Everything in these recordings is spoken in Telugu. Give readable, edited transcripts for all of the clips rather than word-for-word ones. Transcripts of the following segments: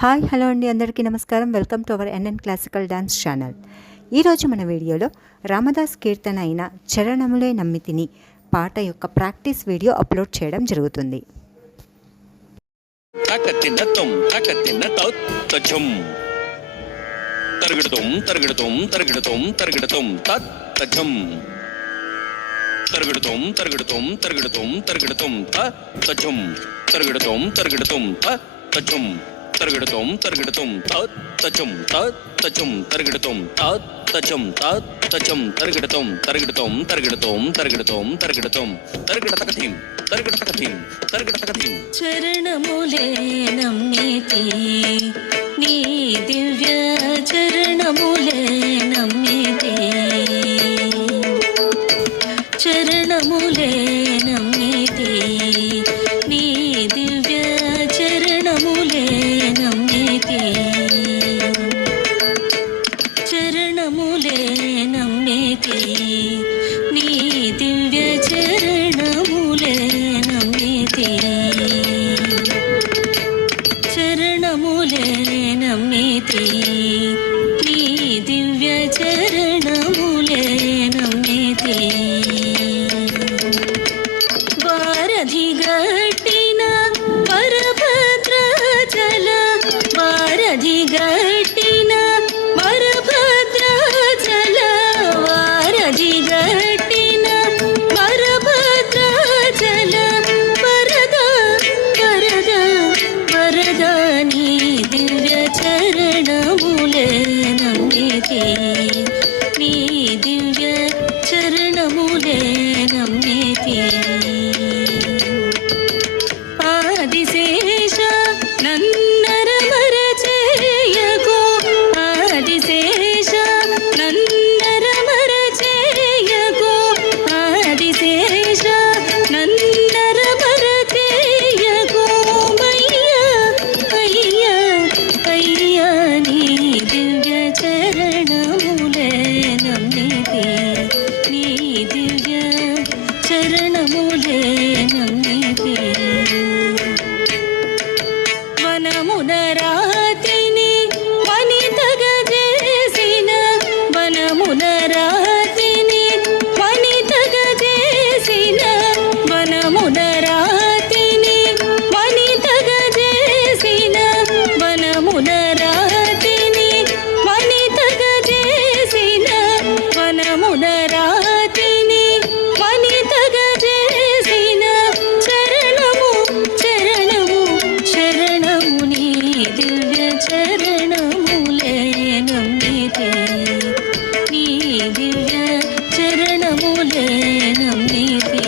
హాయ్ హలో అండి, అందరికీ నమస్కారం. Welcome to our NN classical dance channel. ఈరోజు మన వీడియోలో రామదాస్ కీర్తన అయిన చరణములే నమ్మితిని పాట యొక్క ప్రాక్టీస్ వీడియో అప్లోడ్ చేయడం జరుగుతుంది. తరగడతం తరగడతం తచం తచం తరగడతం తచం తచం తరగడతం తరగడతం తరగడతం తరగడతం తరగడతం తరగడతకథిం తరగడతకథిం తరగడతకథిం చరణములే నమ్మితి నీ దివ్య చరణములే నమ్మితి చరణములే నమ్మితి నీ దివ్య చరణములే నమ్మితి చరణములే నమ్మితి నీ దివ్య చరణములే నమ్మితి చరణములే నమ్మితి నీ దివ్య చరణములే నమ్మితి వారధి గట్టిన వరభద్రాచల వారధి గట్టిన వరభద్రాచల వారధి గట్టిన వరభద్రాచల వరద వరద వరద నీ దివ్య చరణములే నమ్మితి నీ దివ్య చరణములే నమ్మితి ఆదిశేష నన్నరమర చేయగో ఆదిశేష నన్నరమర చేయగో ఆదిశేష నన్నరమర చేయగో మయ్య అయ్య అయ్య నీ దివ్య చరణములే నమ్మితి నీ దివ్య చరణములే నమ్మితి వనమున రాతిని వనితగ చేసిన వనమున రాతిని వనితగ చేసిన వనమున రాతిని వనితగ చేసిన వనమున రాతిని వనితగ చేసిన వనమున రాతిని వనితగ చేసిన చరణము చరణము శరణము నీ దివ్య చరణములే నమ్మితి నీ దివ్య చరణములే నమ్మితి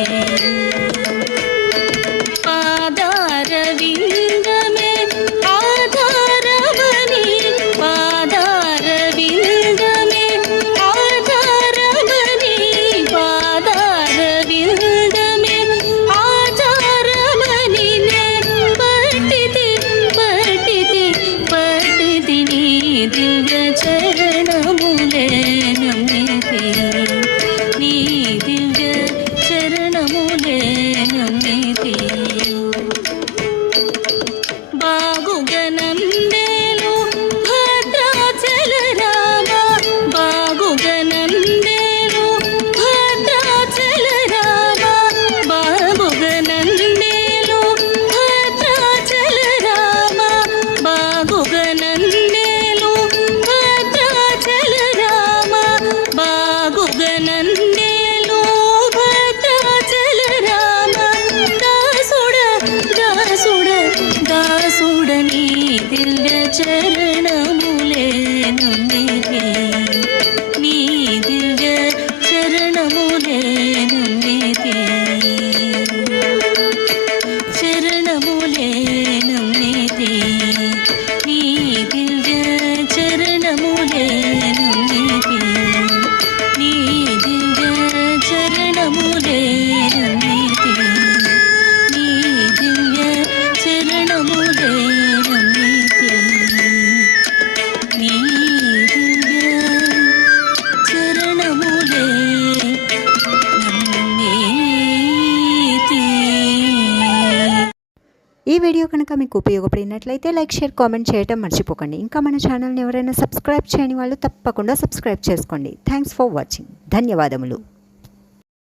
పాదారవిందమే ఆధారమని పాదారవిందమే ఆధారమని పాదారవిందమే ఆధారమని నే పట్టితి పట్టితి పట్టితి నీ దివ్య చరణములే నమ్మితి నీ దివ్య చరణములే నమ్మితి బాగుగనందేలు భద్రాచల రామ బాగుగనందేలు భద్రాచల రామ బాగుగనందేలు భద్రాచల రామ బాగుగనందేలు భద్రాచల రామ బాగుగనందేలు భద్రాచల రామ దాసుడ దాసుడ దాసుడ నీ దివ్య చరణములే నమ్మితి నీ దివ్య చరణములే నమ్మితి చరణములే నమ్మితి నీ దివ్య చరణములే నమ్మితి నీ దివ్య చరణములే నమ్మితి నీ దివ్య చరణములే నమ్మితి మీకు ఉపయోగపడినట్లయితే లైక్, షేర్, కామెంట్ చేయడం మర్చిపోకండి. ఇంకా మన ఛానల్ని ఎవరైనా సబ్స్క్రైబ్ చేయని వాళ్ళు తప్పకుండా సబ్స్క్రైబ్ చేసుకోండి. Thanks for watching. ధన్యవాదములు.